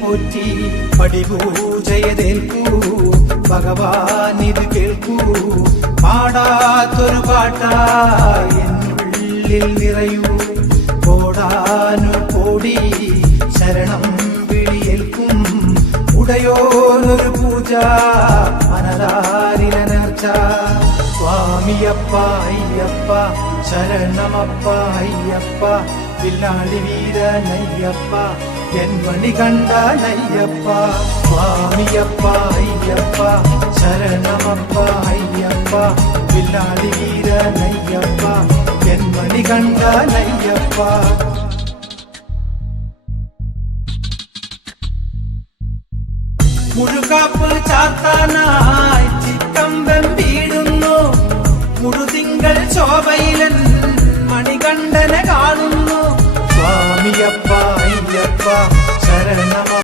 പോറ്റി പടിപൂജയതേൽക്കൂ ഭഗവാനിത് കേൾക്കൂ പാടാത്തൊരു പാട്ടായി എന്നുള്ളിൽ നിറയൂ കോടാനു കോടി ശരണം വിളിയേൽക്കും ഉടയോനൊരു പൂജ മനതാരില നേർച്ച സ്വാമിയപ്പ അയ്യപ്പ ശരണമപ്പ അയ്യപ്പ വില്ലാളി വീരനയ്യപ്പ എൻ വഴി കണ്ട നയ്യപ്പ സ്വാമിയപ്പ അയ്യപ്പ ശരണമപ്പ അയ്യപ്പ വില്ലാളി വീരനയ്യപ്പ എൻ വഴി കണ്ട നയ്യപ്പ മുഴുകാപ്പ് ചാത്താനായി ചിക്കമ്പം വീടുന്നു മുഴുതിങ്കൾ ശോഭയിലെന്ന്